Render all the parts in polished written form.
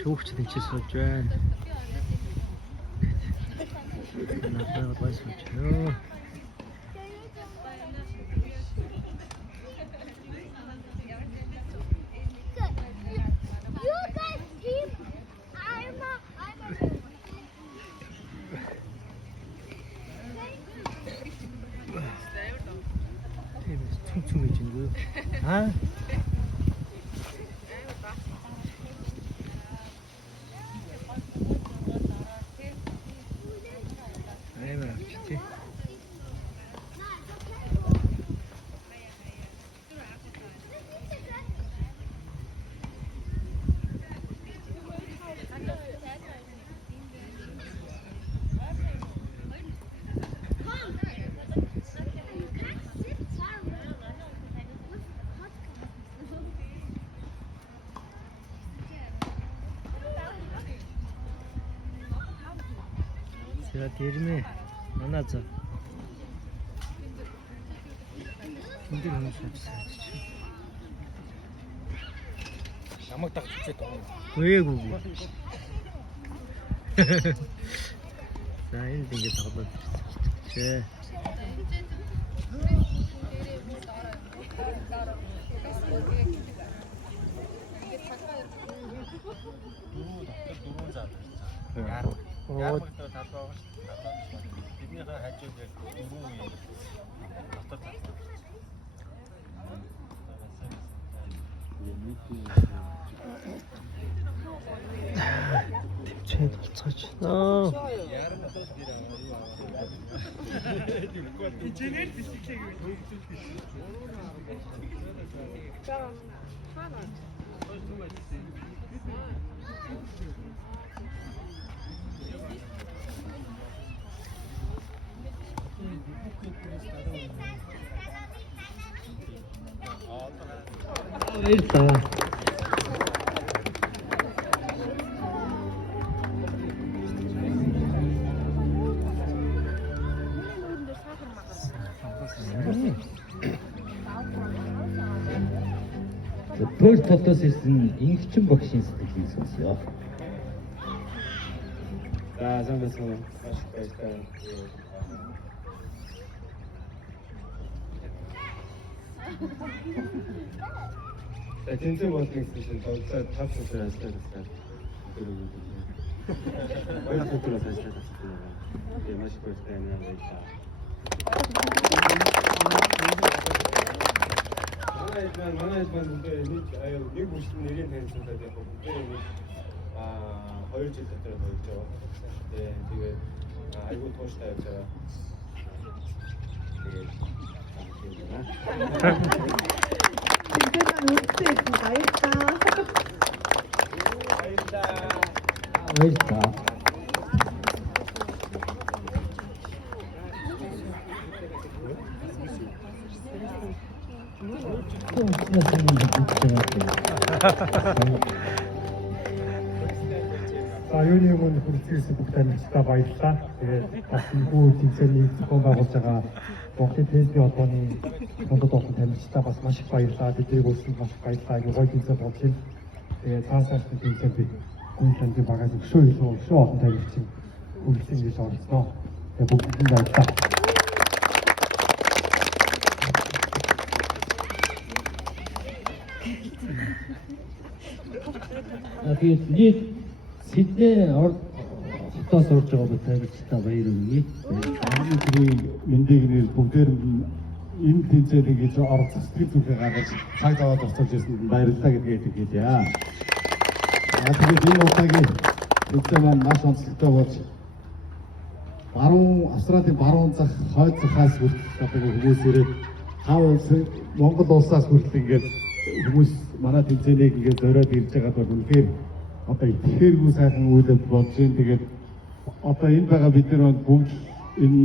Шүүгч тэнцэж сууж байна. Надад бас сууж ёо. 퉁퉁 해진 거. 아? 제가 데리네 만나자. 근데 너무 좋지. 양막 딱 죽겠다. 왜 그거? 나 이제 이게 다 받았지. 제. 뒷채 도착이나. 일단 First Totos ирсэн инхчин багшийн сэтгэлийг сонсё. За самбасан маш баярлалаа. Тэнцэн болтын спешиал болцоо тав сая ажилладаг. Баяр хөтөлөс ажилладаг. Маш баярлалаа баярлалаа. Манай нэг бүрсэн нэрийн танилцуулаад яг бүгд 2 жил дотор болж байгаа. Тэгээд айгүй тууштай явж байгаа. Баярлалаа. Аюуны өмнө хүрэлцсэн бүх танилцтай баярлалаа. Тэгээд бас энэхүү тэмцээний зохион байгуулж байгаа Монголын теннис холбооны дундад олон танилцтай бас маш их баярлалаа. Тэднийг үлсэнд маш их баярлалаа. Гой тэмцээн болчих. Тэгээд цаасаас тэмцээнд би гүнлэндээ багаж өшөө олон танилцсан хүрэлцэн гэж оролцсноо. Тэгээд бүгдэнд баярлалаа. Тэгээд Сидней хотоос орж байгаа танилцтай баяр хүргэе. Хамгийн түрүүний мэндийг нэр бүгдээр энэ тэмцээний гэж оролцох сэтгэл зүрхээ гаргаж цаг аваад орцолж ирсэнд баярлалаа гэдгийг хэлье. Тэгээд энэ удаагийн тэмцээн маань маш онцлогтой болж Австралийн баруун зах хойд захаас хүртэл хүмүүс ирээд Монгол улсаас хүртэл ингээд хүмүүс манай тэмцээнийг ингээд зориод ирж байгаа бол үнэхээр одоо итгээргүй сайхан үйлдэл болж байна. Тэгээд одоо энэ байгаа бид нар бүгд энэ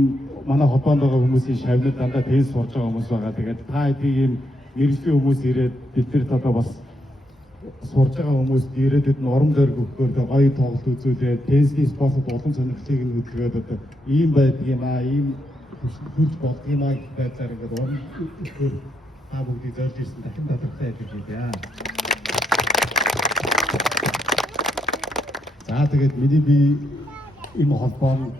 манай холбоонд байгаа хүмүүсийн шавнад дандаа теннис сурж байгаа хүмүүс байгаа. Тэгээд та хэдийн ийм мэргэжлийн хүмүүс ирээд биднэрт одоо бас сурж байгаа хүмүүс ирээд бид норм дээр өгөхөөр гоё тоглолт үзүүлээд теннисний спортод олон сонирхлыг нь хөдөлгөөд одоо ийм байдаг юм аа, ийм хүлж болдго юм аа гэх байдлаар ингээд уран ихээр та бүгдийг зорж ирсэн дахин талархсан хэлээ. За тэгээд миний би энэ холбоонд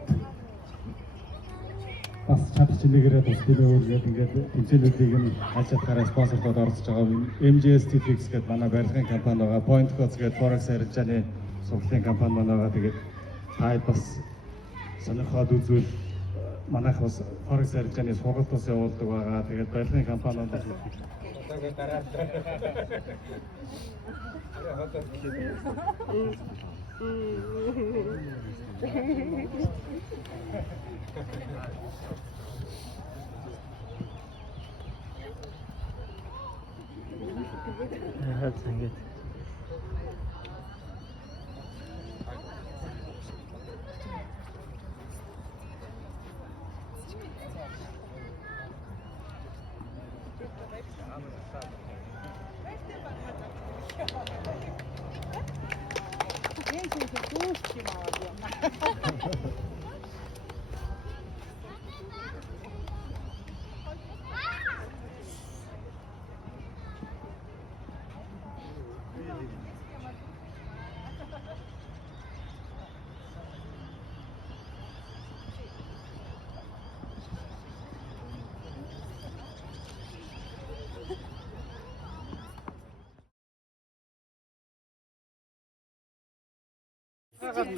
бас чадчих нэгээрээ тус төлөөлгээд ингээд тэмцээлүүдийг нь аль чадхаараа спонсорлоод оролцож байгаа MJS Tfix гэдэг манай барилгын компани байгаа. Point Codes гэдэг Forex арилжааны сурлалын компани манай байгаа. Тэгээд та бас сонирхоод үзвэл манайх бас Forex арилжааны сургалт бас явуулдаг байгаа. Тэгээд барилгын компаниуд ингээд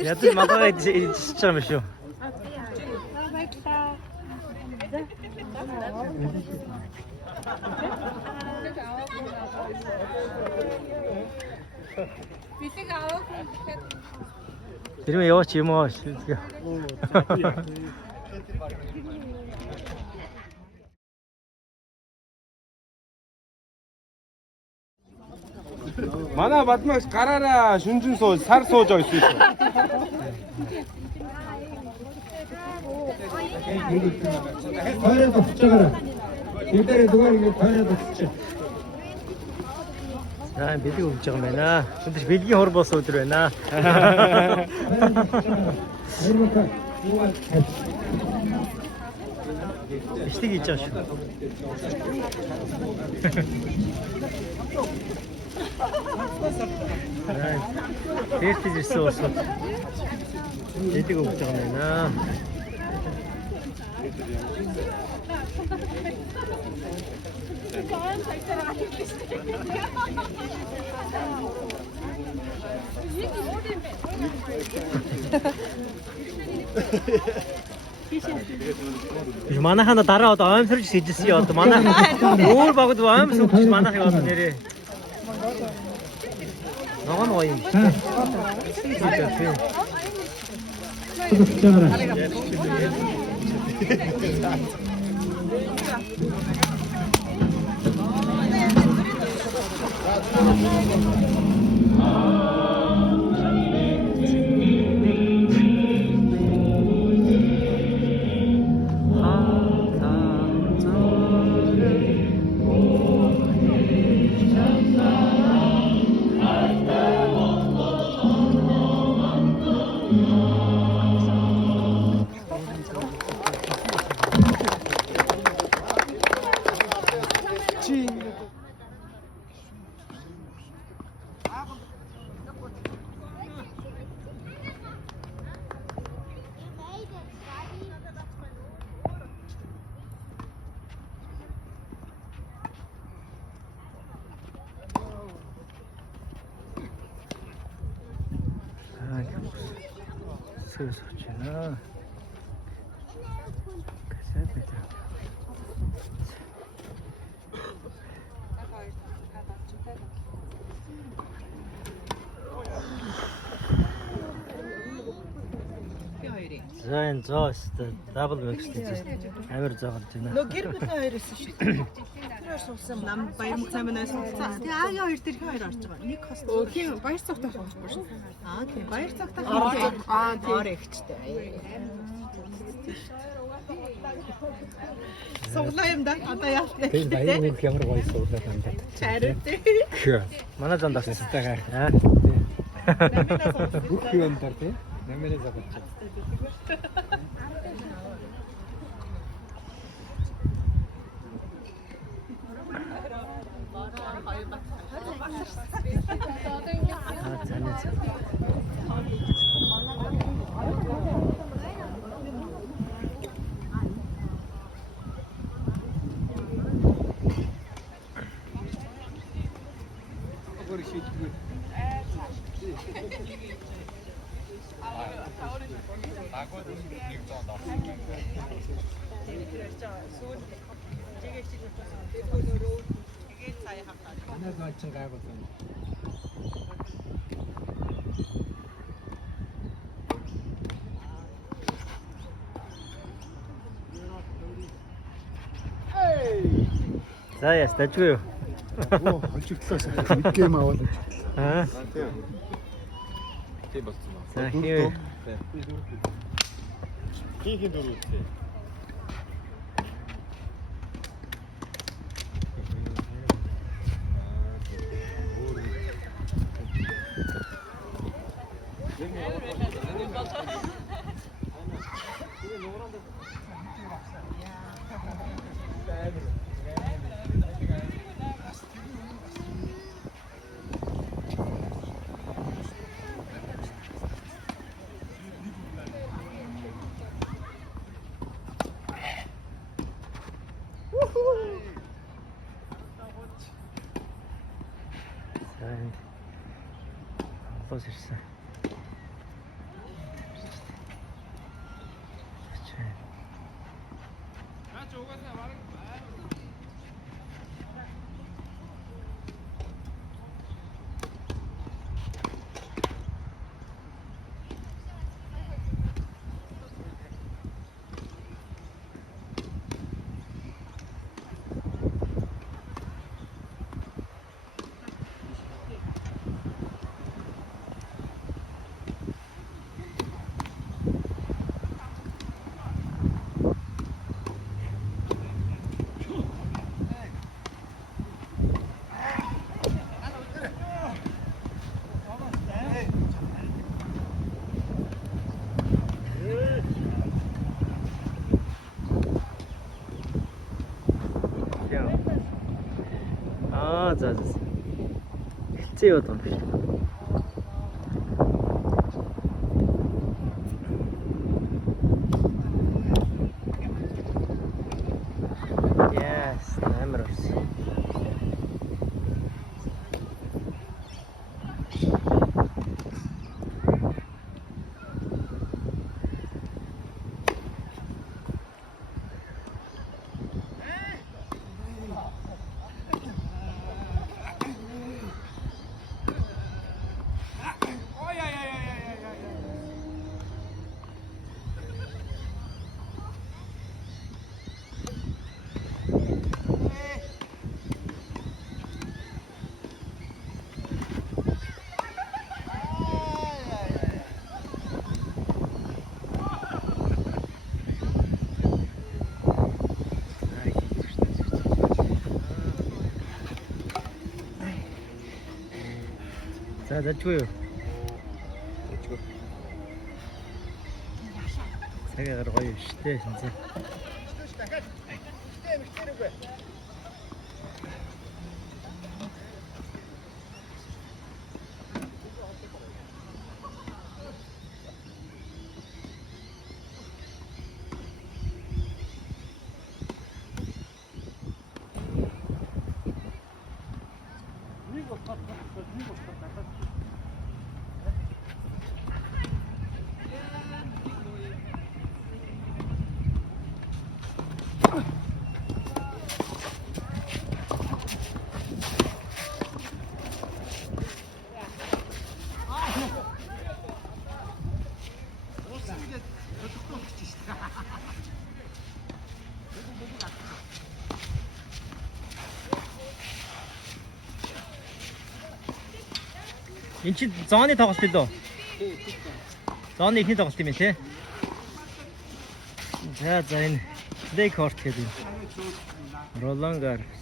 ядуу малгай идчихэж байгаа юм шүү. Тэр юм яваач юм аа. Манай бадмагч гараараа шүнжин сууж сар сууж байгаа юм. тойроод очиж байгаарай. Эдгээр зүгээр ингээд тойроод очиж. За бэлэг өгч байгаа юм байна. Өндөр бэлгийн хор бос өдөр байна. Иштиг хийж байгаа шүү. Тэртэж ирсэн уусаа. Бэлэг өгч байгаа юм байна. Манайхаа дараа одоо аимсарч хийжсэн юм. Одоо манай өөр багд аимсарч манайхыг одоо нэрээ. Ногоон гоё юм шүү. Söz uçuna. Güzel bir tane. Зайн зоостой дабл микстэй амар зоогод байна. Нөө гэр бүлийн хоёр эсэ шүү дээ. Тэр суусан нам баяр цамнаас суусан. Тэгээ аагийн хоёр тэр хоёр орж байгаа. Нэг хост. Тийм баяр цагтаа хоохгүй шүү. Тийм баяр цагтаа хоо. Тийм ихчтэй. Суглаа юм да. Одоо яалтна. Тэр баяр нэг ямар гоё суулаад байна. Чаруу тий. Манай зам дагсан стагаа. Аа. Бүх юм тар тий. Нэмэлээ загч. За яс дажгүй юу? Оо, олжигдлаа. Мэдгэм аваад. Аа. тий болсон ба. За хий. Хийх дөрөвтэй. Холоос ирсэн. За. Хэлцээ яваад байгаа юм шүү. Yes, амар орсон. За дажгүй юу? Дажгүй. Цагаагаар гоё штэ шинцээ. Энд чи зооны тоглолт л үү? Зооны ихний тоглолт юм тий. За энэ play court гэдэг юм. Roland Garros.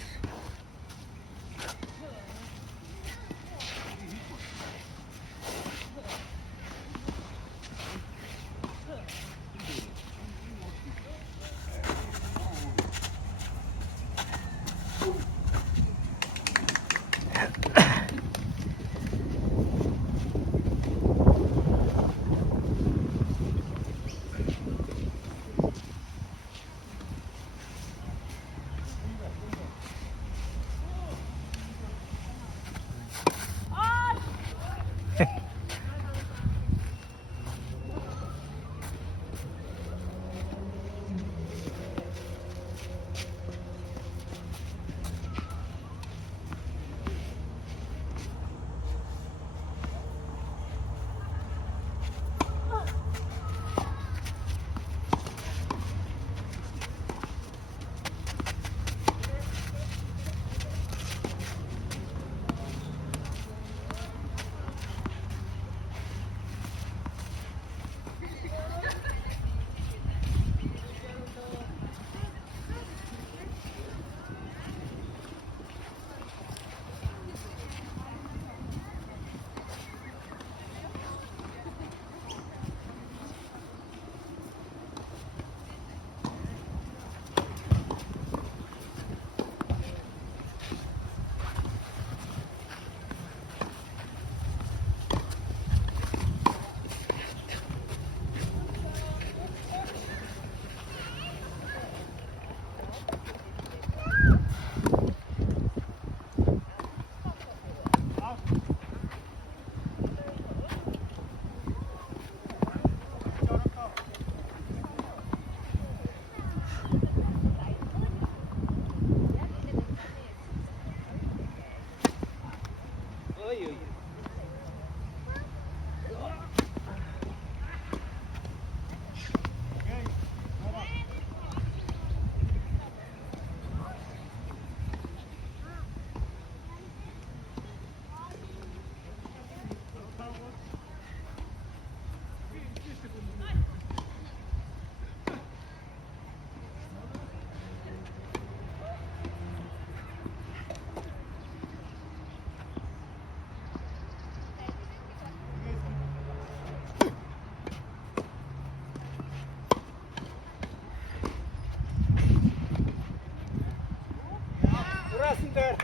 Араас нь дээр.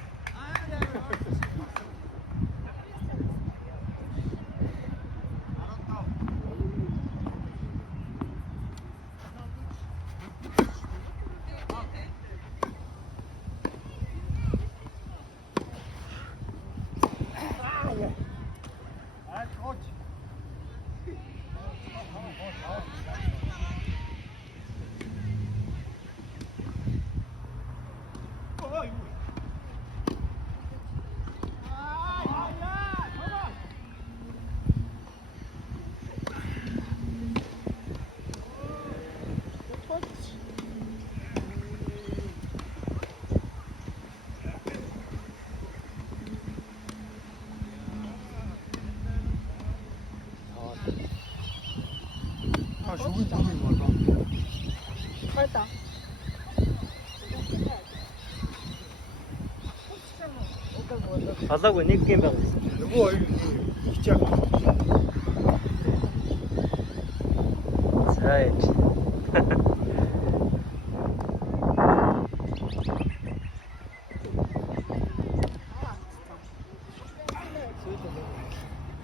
Болоогүй нэг гейм байгаа. Нөгөө хоёр хичээг. За яа.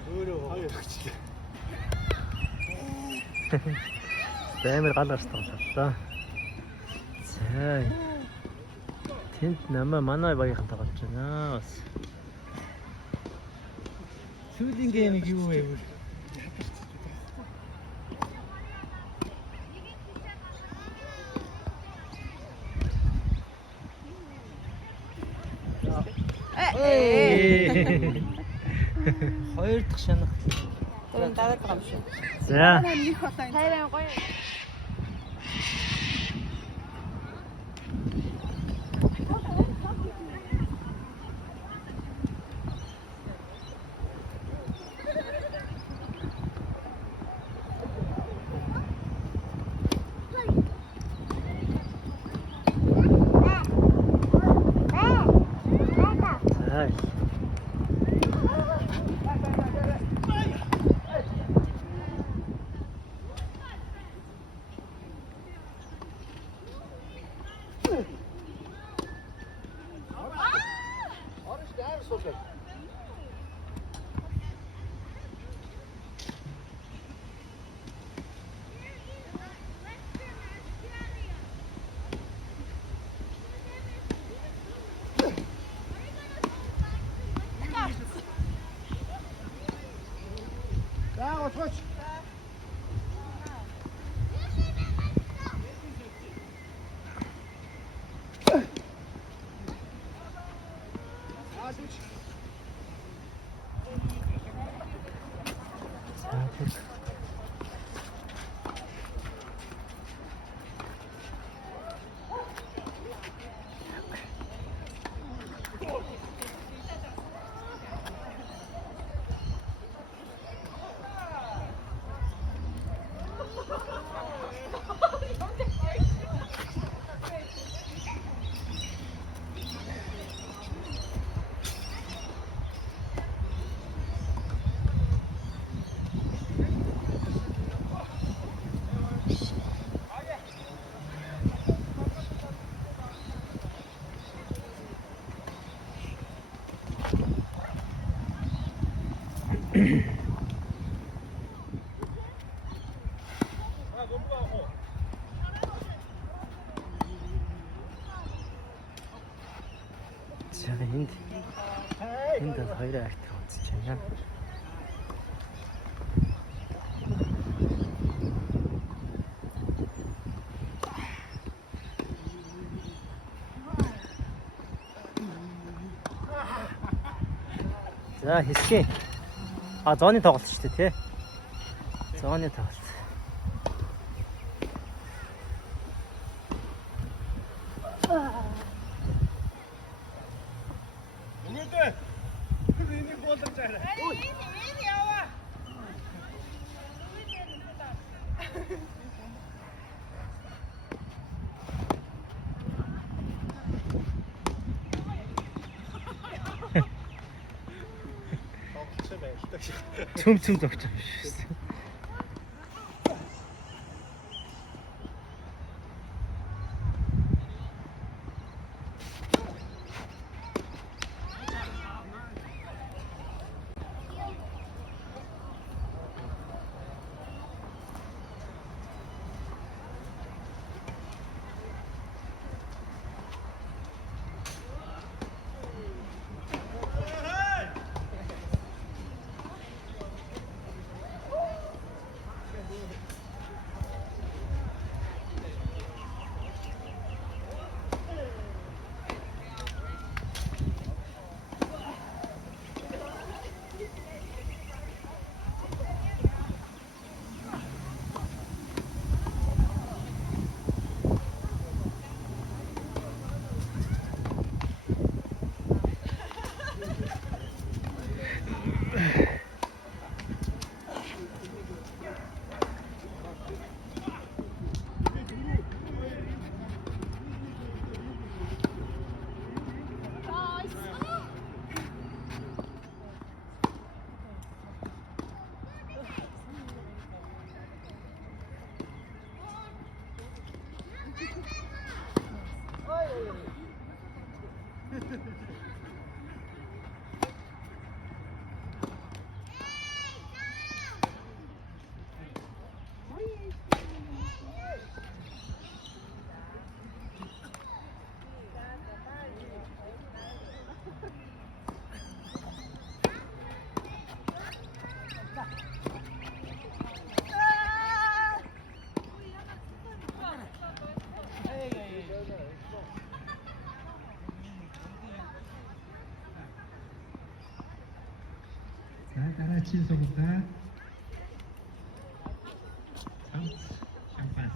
Өөрөө хоёр хичээг. Баймар гал гарчлаа. За. Тэнд намаа манай багийнхан тоглож байна. Бас. Сүүлийн геймийг юу вэ? Хоёр дахь шанах. Тэр дараа гам шүү. За. Нэг удаа. Хайраа гоё. За энд хоёр арт үзэж байна. За хэсгээ. Зооны тоглолт шүү дээ тий. Зооны тоглолт. Өгөөдөө. Энийг болож байгаа. Энэ яваа. Цөм зогч юм шүү. дараагийн сугалгаа. Цамц шампанс.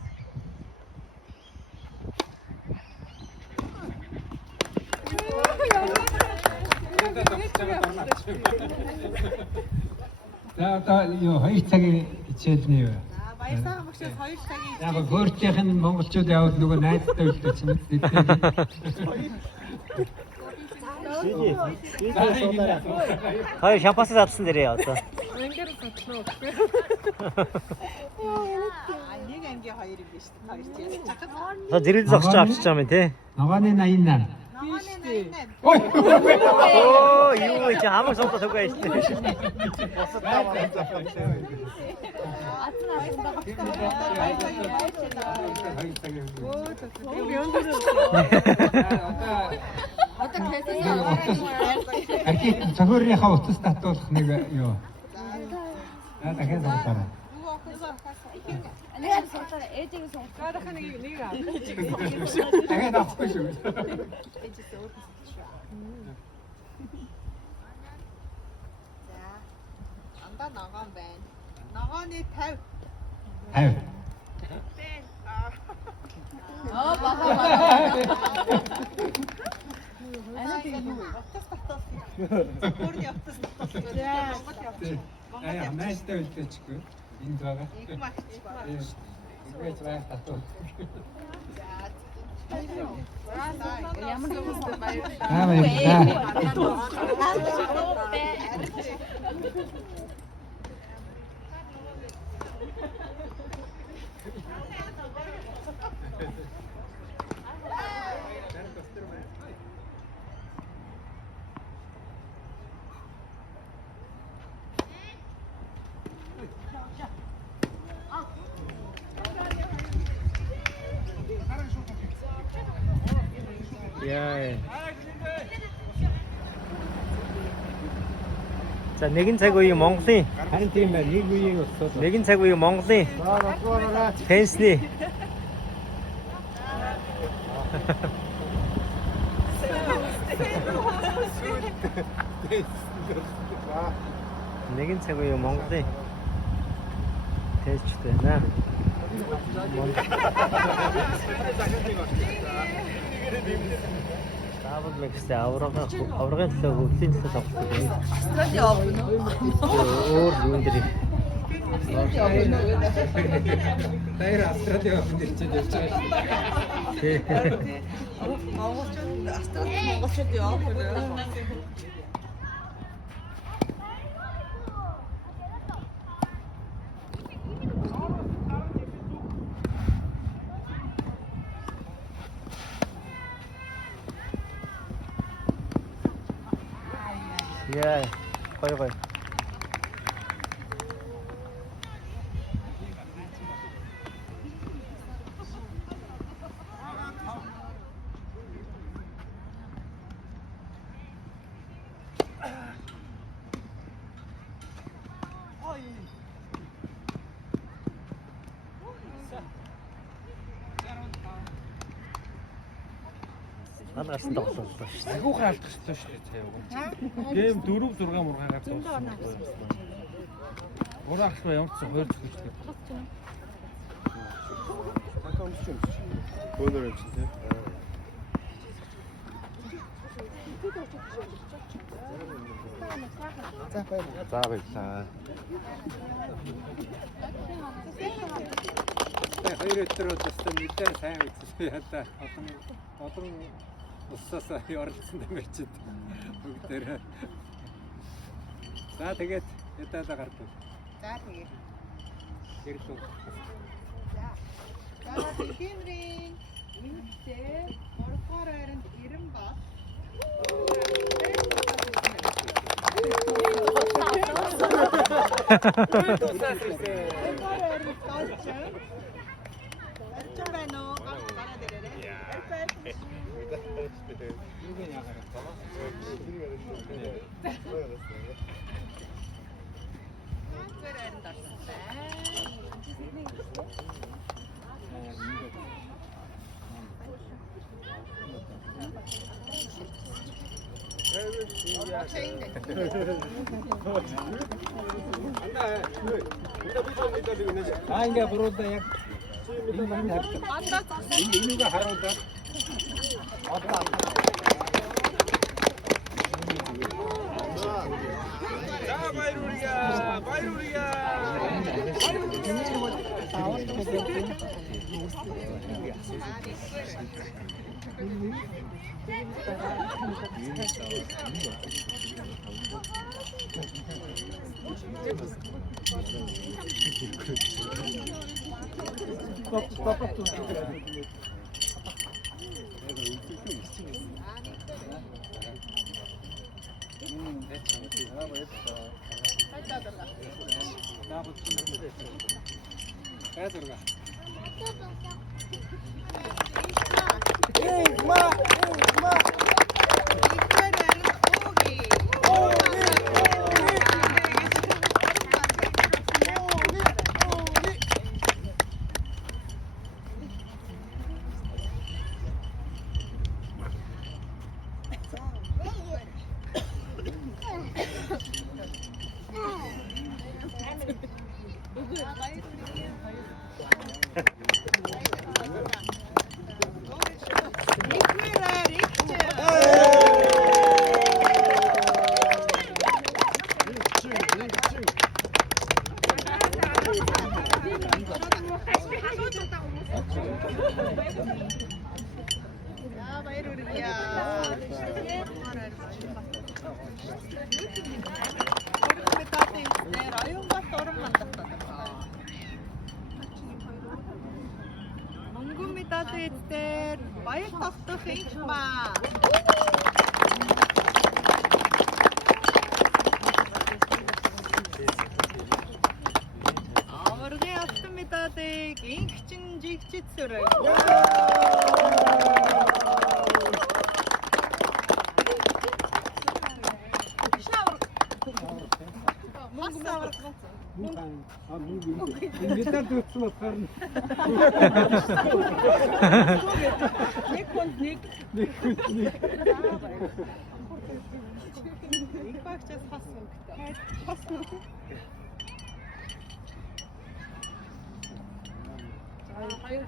За одоо юу 2 цагийн хичээлний юу? За баярсайхан багшаас 2 цагийн Яг хөөрчийнх нь монголчууд явал нөгөө найзтай үлдээч юм. Хоёр шампанс авсан дээрээ одоо. нэг ангийн 2 юм биш үү? 2 чийл. Чакад. За зэрэг зогсож авчиж байгаа юм тий. Ногооны 88. Оо юу вэ чи хамаг сонто төгөө шүү дээ. Архив цохиурынхаа утас татуулах нэг юу. Дахиад аваарай. 내가 썼잖아. 애지가 썼어. Дахиад авахгүй шүү. За. Андаа ногоон байна. Ногооны 50. 50. Утас татуулсан. Бүрний утас татуулсан. Аа найзтай үлдээчихгүй. Энд байгаа. Их магч байна. Ингэж байх татуу. Ямар нэгэн баяр. Аа баярлалаа. Яа. За нэгэн цаг үеийн Монголын Харин тийм байна. Нэг үеийн өсөд. нэгэн цаг үеийн Монголын фэнсний нэгэн цаг үеийн Монголын фэнсчтэй наа. Давал мэгсээ аврагын төлөө хөгжлийн төлөө тоглох гэдэг. Австрали явна уу? Өөр юм дээр. Таяр Австрали явсан дээр чинь явж байгаа шүү. Монголчууд Австрали монголчууд явах үү? Яа, гоё. Наадгаарсан тоглолоо шүү дээ. Айгуухан алдах хэрэгтэй шүү дээ цаав. Гэм 4 6 мургаагаар дууссан. Ураагч ба ямар ч хоёр зүгчтэй. Аккаунт чинь. Бөөнөр юм чинь тий. За баярлалаа. Хоёр өдөр өдөртөө нэлээд сайн үзсэн ядаа. Одоо уссасаа ярилцсан юм чи. Бүгдээрээ. За тэгээд ядаа гардаг. За тэгээ. Гэрлүү. За Химрийн энэтэй 3-р байранд 90 бат. Арчин байна уу? Дараа дээрээ. ингээ буруудаа яг энэ манд хардаг. Энийгээ харуулдаг. За баярурия. Мөнгөн медали эзээр баяр тогтох их маа. Аваргын алтан медалийг инхчин жигчид сүрэй. Ингээд дүүцсэн болохоор Нэг хүнд нэг. Их багчаас хас мөнгөтэй. Хас мөнгө. Баяр.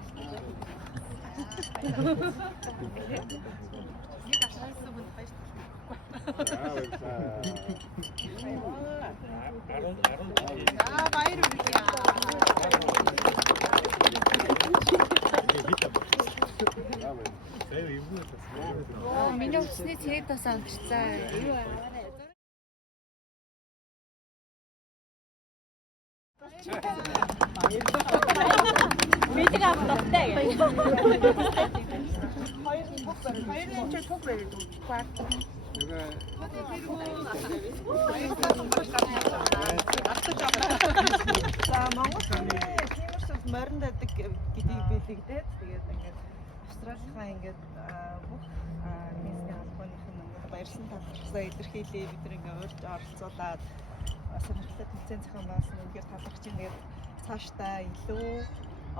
Миний утасны цэд бас амжцаа. Мэдээ авдагтай. Хоёрын ч тог барьж байна. За Монголын тиймэрхүү морин дадаг гэдгийг бэлэгдээд тэгээд ингээд Австралийнхаа ингээд бүх бизнес холбооных нь ингээд баярлан талархсаа илэрхийлээ бид нэг урьж оролцуулаад сонирхолтой тэмцээн зохионоос үнээр талархаж ингээд цаашдаа илүү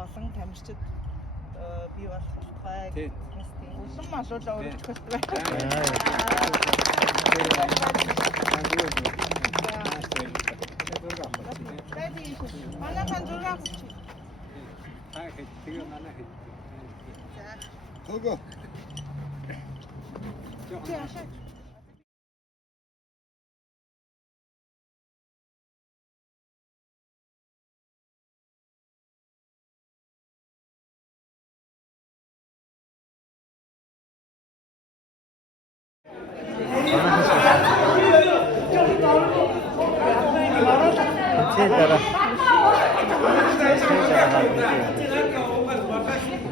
олон тамирчид бий болох тухай улам олуулаа өргөж хөлтгөө. Манай таньжуугаа тэгээ манай хэд. Төгөө.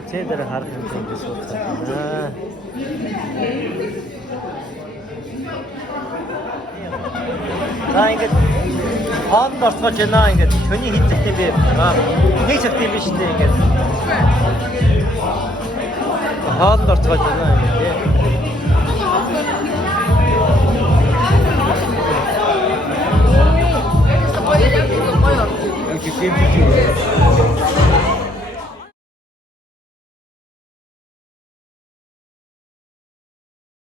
Цэдэр харах юм гэж бодсон. За ингээд хоолд орцгож байна ингээд шөний хийцэгтэй би нэг шаттай биш үү ингээд хоолд орцгож байна ингээд Як